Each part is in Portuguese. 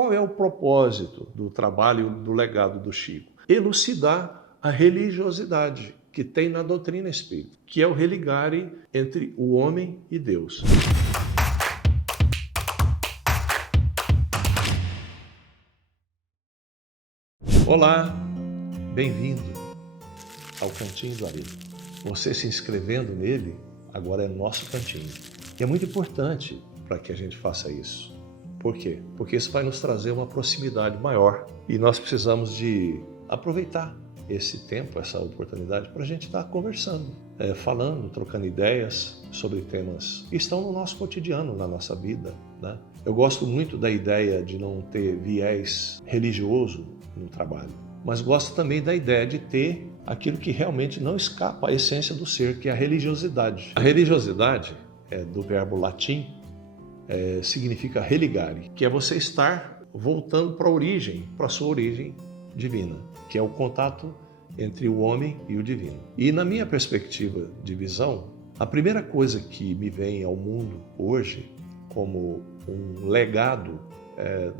qual é o propósito do trabalho, do legado do Chico? Elucidar a religiosidade que tem na doutrina espírita, que é o religare entre o homem e Deus. Olá, bem-vindo ao Cantinho do Ari. Você se inscrevendo nele, agora é nosso cantinho. E é muito importante para que a gente faça isso. Por quê? Porque isso vai nos trazer uma proximidade maior. E nós precisamos de aproveitar esse tempo, essa oportunidade, para a gente estar conversando, falando, trocando ideias sobre temas que estão no nosso cotidiano, na nossa vida, né? Eu gosto muito da ideia de não ter viés religioso no trabalho, mas gosto também da ideia de ter aquilo que realmente não escapa à essência do ser, que é a religiosidade. A religiosidade é do verbo latim, significa religare, que é você estar voltando para a origem, para a sua origem divina, que é o contato entre o homem e o divino. E na minha perspectiva de visão, a primeira coisa que me vem ao mundo hoje como um legado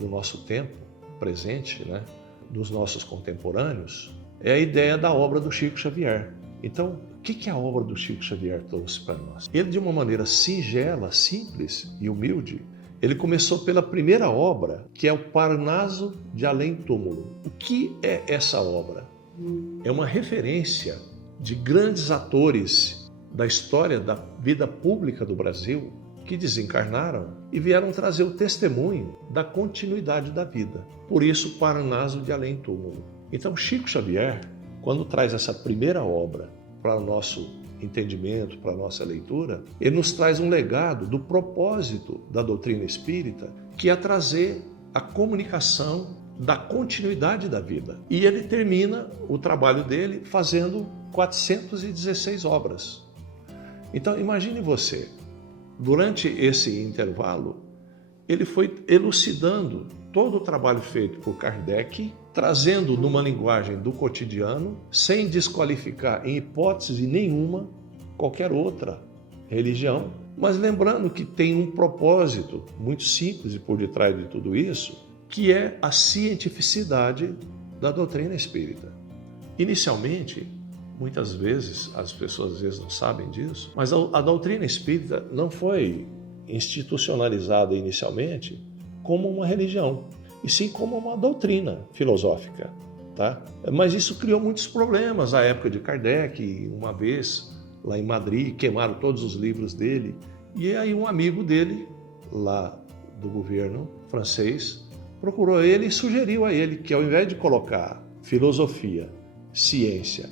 do nosso tempo presente, né, dos nossos contemporâneos, é a ideia da obra do Chico Xavier. Então, o que a obra do Chico Xavier trouxe para nós? Ele, de uma maneira singela, simples e humilde, ele começou pela primeira obra, que é o Parnaso de Além Túmulo. O que é essa obra? É uma referência de grandes atores da história da vida pública do Brasil que desencarnaram e vieram trazer o testemunho da continuidade da vida. Por isso, Parnaso de Além Túmulo. Então, Chico Xavier, quando traz essa primeira obra para o nosso entendimento, para a nossa leitura, ele nos traz um legado do propósito da doutrina espírita, que é trazer a comunicação da continuidade da vida. E ele termina o trabalho dele fazendo 416 obras. Então, imagine você, durante esse intervalo, ele foi elucidando todo o trabalho feito por Kardec, trazendo numa linguagem do cotidiano, sem desqualificar em hipótese nenhuma qualquer outra religião, mas lembrando que tem um propósito muito simples por detrás de tudo isso, que é a cientificidade da doutrina espírita. Inicialmente, muitas vezes, as pessoas às vezes não sabem disso, mas a doutrina espírita não foi institucionalizada inicialmente como uma religião, e sim como uma doutrina filosófica, tá? Mas isso criou muitos problemas à época de Kardec. Uma vez, lá em Madrid, queimaram todos os livros dele, e aí um amigo dele, lá do governo francês, procurou ele e sugeriu a ele que, ao invés de colocar filosofia, ciência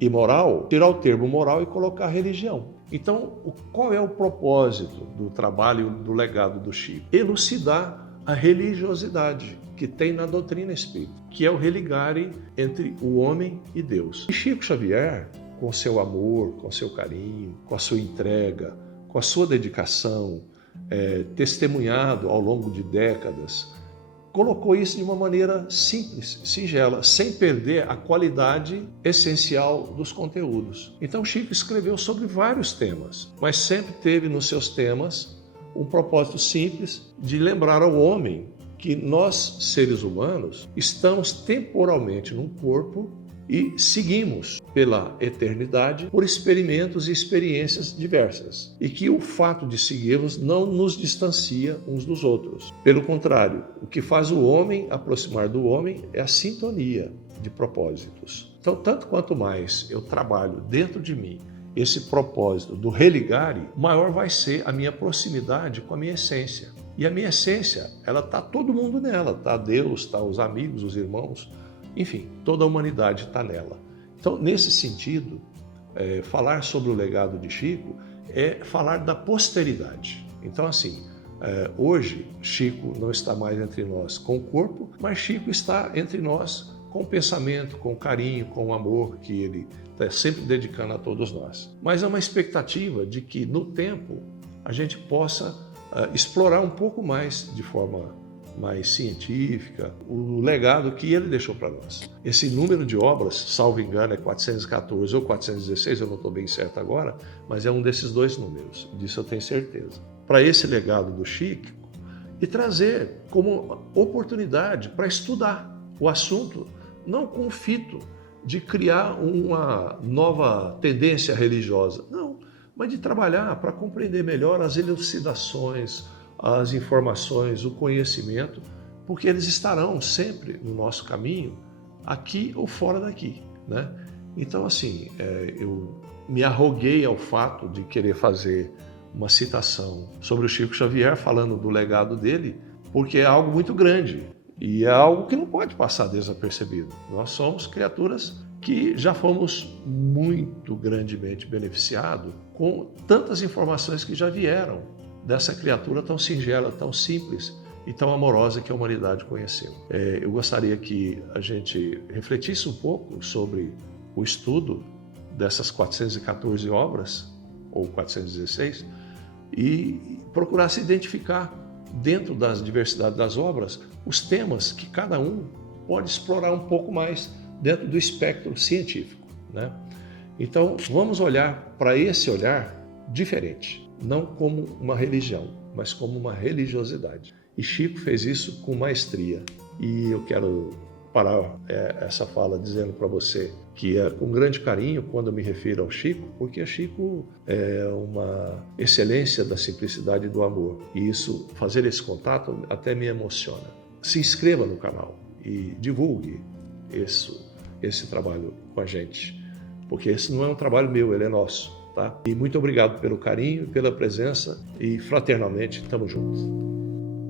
e moral, tirar o termo moral e colocar religião. Então, qual é o propósito do trabalho, do legado do Chico? Elucidar a religiosidade que tem na doutrina espírita, que é o religare entre o homem e Deus. E Chico Xavier, com seu amor, com seu carinho, com a sua entrega, com a sua dedicação, testemunhado ao longo de décadas, colocou isso de uma maneira simples, singela, sem perder a qualidade essencial dos conteúdos. Então Chico escreveu sobre vários temas, mas sempre teve nos seus temas um propósito simples de lembrar ao homem que nós, seres humanos, estamos temporalmente num corpo e seguimos pela eternidade por experimentos e experiências diversas, e que o fato de seguirmos não nos distancia uns dos outros. Pelo contrário, o que faz o homem aproximar do homem é a sintonia de propósitos. Então, tanto quanto mais eu trabalho dentro de mim esse propósito do religare, maior vai ser a minha proximidade com a minha essência. E a minha essência, ela está todo mundo nela, está Deus, está os amigos, os irmãos, enfim, toda a humanidade está nela. Então, nesse sentido, falar sobre o legado de Chico é falar da posteridade. Então, assim, hoje, Chico não está mais entre nós com o corpo, mas Chico está entre nós com o pensamento, com o carinho, com o amor que ele está sempre dedicando a todos nós. Mas é uma expectativa de que, no tempo, a gente possa explorar um pouco mais, de forma mais científica, o legado que ele deixou para nós. Esse número de obras, salvo engano, é 414 ou 416, eu não estou bem certo agora, mas é um desses dois números, disso eu tenho certeza. Para esse legado do Chico, e trazer como oportunidade para estudar o assunto, não com o fito de criar uma nova tendência religiosa, não, mas de trabalhar para compreender melhor as elucidações, as informações, o conhecimento, porque eles estarão sempre no nosso caminho, aqui ou fora daqui, né? Então, assim, eu me arroguei ao fato de querer fazer uma citação sobre o Chico Xavier, falando do legado dele, porque é algo muito grande e é algo que não pode passar desapercebido. Nós somos criaturas que já fomos muito grandemente beneficiados com tantas informações que já vieram dessa criatura tão singela, tão simples e tão amorosa que a humanidade conheceu. Eu gostaria que a gente refletisse um pouco sobre o estudo dessas 414 obras, ou 416, e procurasse identificar, dentro das diversidades das obras, os temas que cada um pode explorar um pouco mais dentro do espectro científico, né? Então, vamos olhar para esse olhar diferente, não como uma religião, mas como uma religiosidade. E Chico fez isso com maestria. E eu quero parar essa fala dizendo para você que é com grande carinho quando eu me refiro ao Chico, porque Chico é uma excelência da simplicidade e do amor. E isso, fazer esse contato até me emociona. Se inscreva no canal e divulgue esse trabalho com a gente, porque esse não é um trabalho meu, ele é nosso, tá? E muito obrigado pelo carinho, pela presença e fraternalmente, estamos juntos.